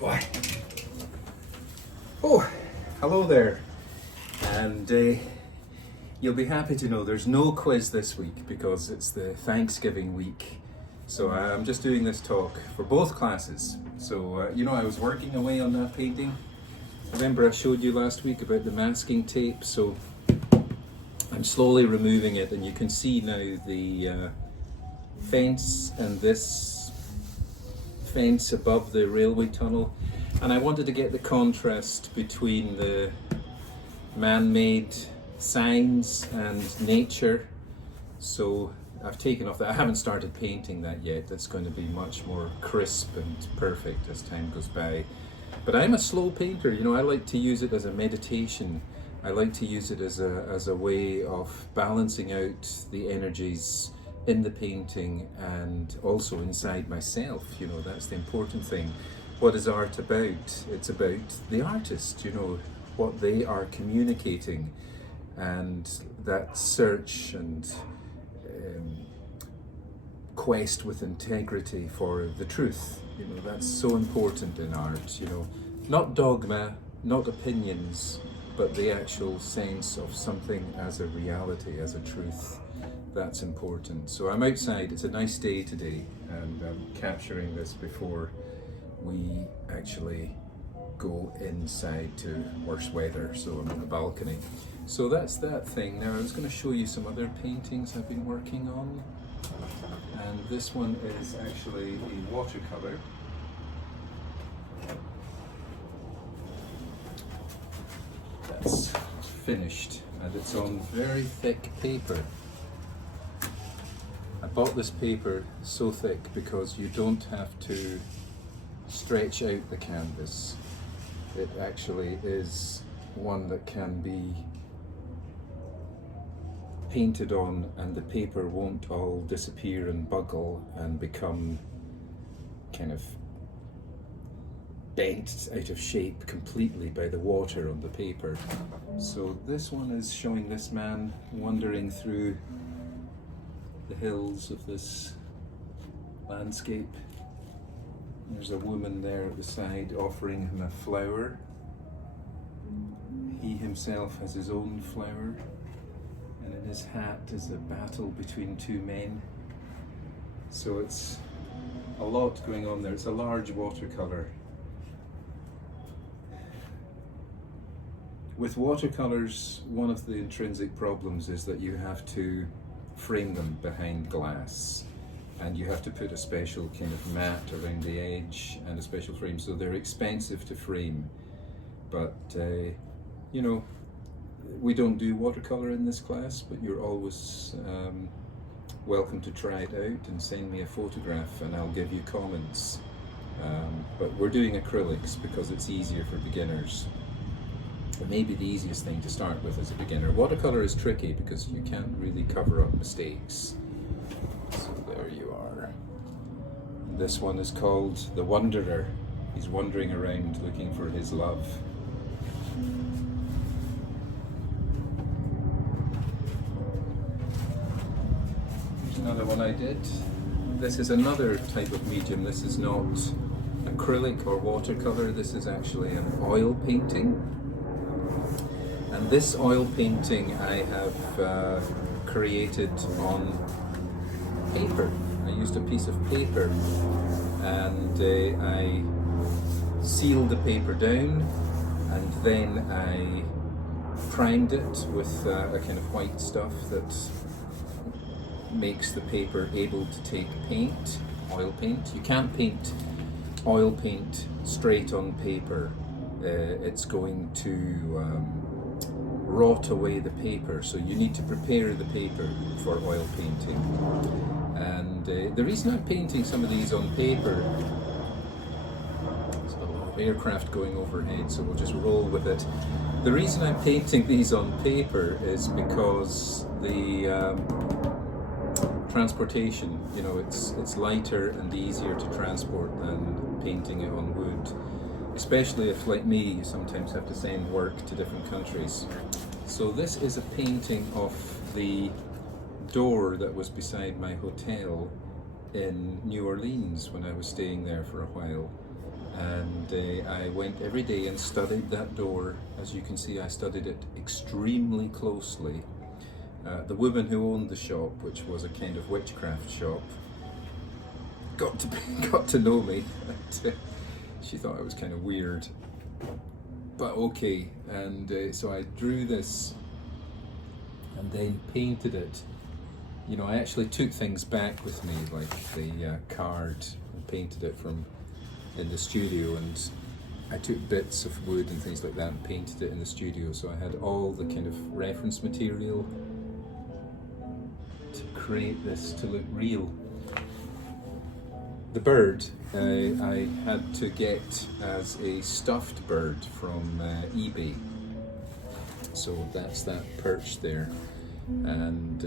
Boy. Oh, hello there. And you'll be happy to know there's no quiz this week because it's the Thanksgiving week. So I'm just doing this talk for both classes. So, I was working away on that painting. Remember I showed you last week about the masking tape? So I'm slowly removing it, and you can see now the fence and this fence above the railway tunnel. And I wanted to get the contrast between the man-made signs and nature. So I've taken off that. I haven't started painting that yet. That's going to be much more crisp and perfect as time goes by. But I'm a slow painter, I like to use it as a meditation. I like to use it as a way of balancing out the energies in the painting and also inside myself. That's the important thing. What is art about? It's about the artist, what they are communicating, and that search and quest with integrity for the truth. That's so important in art. Not dogma, not opinions, but the actual sense of something as a reality, as a truth. That's important. So I'm outside. It's a nice day today, and I'm capturing this before we actually go inside to worse weather. So I'm on the balcony. So that's that thing. Now I was going to show you some other paintings I've been working on, and this one is actually a watercolor. That's finished, and it's on very thick paper. I bought this paper so thick because you don't have to stretch out the canvas. It actually is one that can be painted on, and the paper won't all disappear and buckle and become kind of bent out of shape completely by the water on the paper. So this one is showing this man wandering through the hills of this landscape. There's a woman there at the side offering him a flower. He himself has his own flower, and in his hat is a battle between two men. So it's a lot going on there. It's a large watercolor. With watercolors, one of the intrinsic problems is that you have to frame them behind glass, and you have to put a special kind of mat around the edge and a special frame, so they're expensive to frame. But we don't do watercolor in this class, but you're always welcome to try it out and send me a photograph and I'll give you comments. But we're doing acrylics because it's easier for beginners. It may be the easiest thing to start with as a beginner. Watercolor is tricky because you can't really cover up mistakes. So there you are. This one is called The Wanderer. He's wandering around looking for his love. Here's another one I did. This is another type of medium. This is not acrylic or watercolor. This is actually an oil painting. And this oil painting I have created on paper. I used a piece of paper, and I sealed the paper down, and then I primed it with a kind of white stuff that makes the paper able to take paint, oil paint. You can't paint oil paint straight on paper. It's going to rot away the paper, so you need to prepare the paper for oil painting. And the reason I'm painting some of these on paper, there's a lot of aircraft going overhead, so we'll just roll with it. The reason I'm painting these on paper is because the transportation, it's lighter and easier to transport than painting it on wood. Especially if, like me, you sometimes have to send work to different countries. So this is a painting of the door that was beside my hotel in New Orleans when I was staying there for a while. and I went every day and studied that door. As you can see, I studied it extremely closely. The woman who owned the shop, which was a kind of witchcraft shop, got to know me. She thought I was kind of weird, but okay. And so I drew this and then painted it. You know, I actually took things back with me, like the card, and painted it from in the studio, and I took bits of wood and things like that and painted it in the studio. So I had all the kind of reference material to create this to look real. The bird I had to get as a stuffed bird from eBay. So that's that perch there, and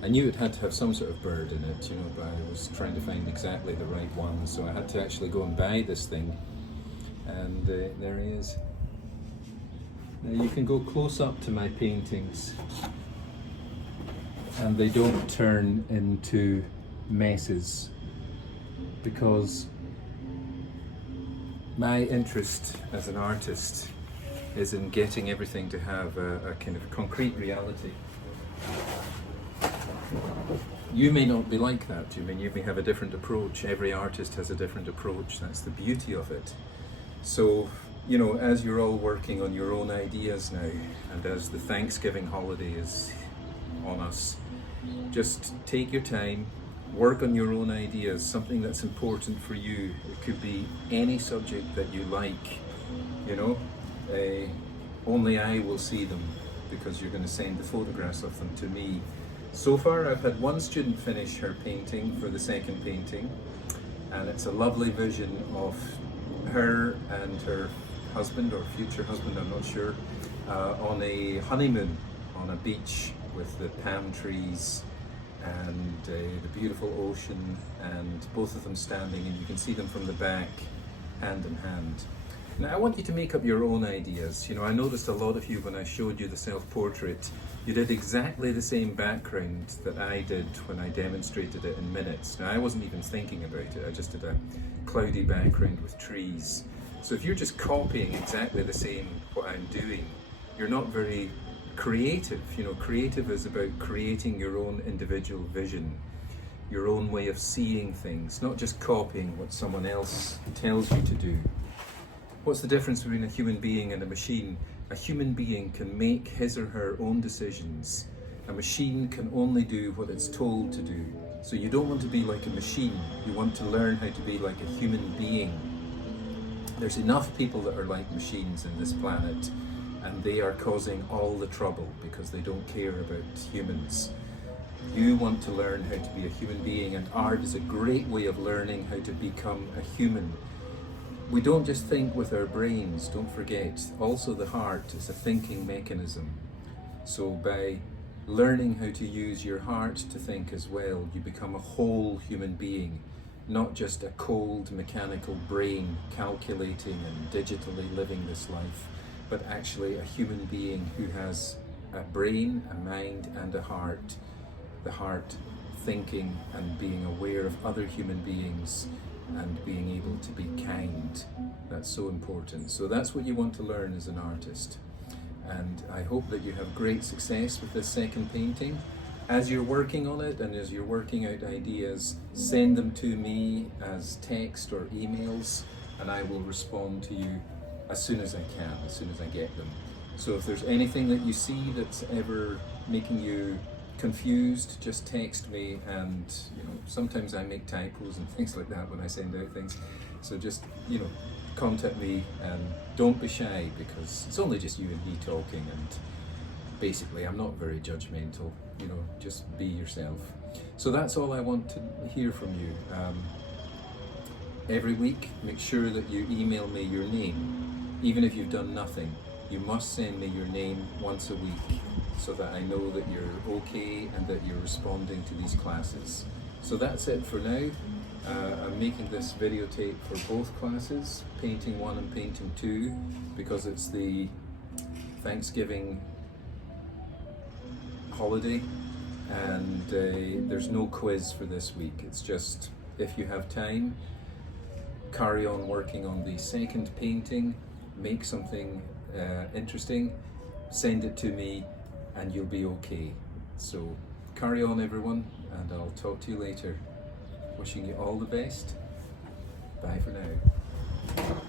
I knew it had to have some sort of bird in it, you know, but I was trying to find exactly the right one, so I had to actually go and buy this thing, and there he is. Now you can go close up to my paintings, and they don't turn into messes, because my interest as an artist is in getting everything to have a kind of concrete reality. You may not be like that. You may have a different approach. Every artist has a different approach. That's the beauty of it. So, you know, as you're all working on your own ideas now, and as the Thanksgiving holiday is on us, just take your time, work on your own ideas, something that's important for you. It could be any subject that you like, you know. Only I will see them, because you're going to send the photographs of them to me. So far I've had one student finish her painting for the second painting, and it's a lovely vision of her and her husband, or future husband, I'm not sure, on a honeymoon on a beach with the palm trees and the beautiful ocean, and both of them standing, and you can see them from the back, hand in hand. Now I want you to make up your own ideas. You know, I noticed a lot of you, when I showed you the self-portrait, you did exactly the same background that I did when I demonstrated it in minutes. Now I wasn't even thinking about it, I just did a cloudy background with trees. So if you're just copying exactly the same what I'm doing, you're not very creative. You know, creative is about creating your own individual vision, your own way of seeing things, not just copying what someone else tells you to do. What's the difference between a human being and a machine? A human being can make his or her own decisions. A machine can only do what it's told to do. So you don't want to be like a machine. You want to learn how to be like a human being. There's enough people that are like machines in this planet, and they are causing all the trouble because they don't care about humans. You want to learn how to be a human being, and art is a great way of learning how to become a human. We don't just think with our brains, don't forget. Also the heart is a thinking mechanism. So by learning how to use your heart to think as well, you become a whole human being, not just a cold mechanical brain calculating and digitally living this life, but actually a human being who has a brain, a mind and a heart. The heart thinking and being aware of other human beings and being able to be kind. That's so important. So that's what you want to learn as an artist. And I hope that you have great success with this second painting. As you're working on it and as you're working out ideas, send them to me as text or emails, and I will respond to you as soon as I can, as soon as I get them. So if there's anything that you see that's ever making you confused, just text me, and you know, sometimes I make typos and things like that when I send out things. So just, you know, contact me, and don't be shy, because it's only just you and me talking, and basically I'm not very judgmental, you know, just be yourself. So that's all I want to hear from you. Every week, make sure that you email me your name. Even if you've done nothing, you must send me your name once a week, so that I know that you're okay and that you're responding to these classes. So that's it for now. I'm making this videotape for both classes, Painting 1 and Painting 2, because it's the Thanksgiving holiday, and there's no quiz for this week. It's just, if you have time, carry on working on the second painting, make something interesting, send it to me, and you'll be okay. So carry on, everyone, and I'll talk to you later. Wishing you all the best. Bye for now.